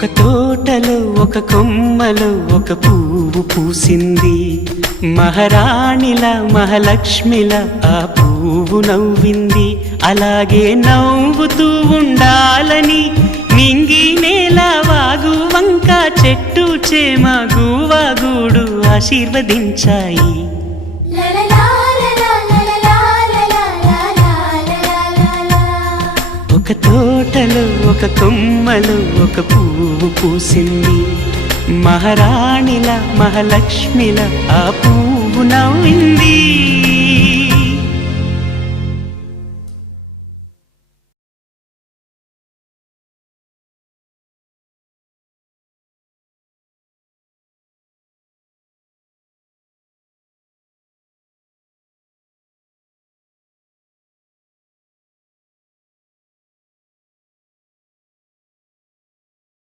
ఒక తోటలో ఒక కొమ్మలో ఒక పువ్వు పూసింది. మహారాణిల మహాలక్ష్మిల ఆ పువ్వు నవ్వింది. అలాగే నవ్వుతూ ఉండాలని నింగి నేల వాగు వంక చెట్టు చేమ గువాగూడు ఆశీర్వదించాయి. ఒక తోటలో ఒక కొమ్మలో ఒక పువ్వు పూసింది. మహారాణిల మహాలక్ష్మిల ఆ పువ్వు నవ్వింది.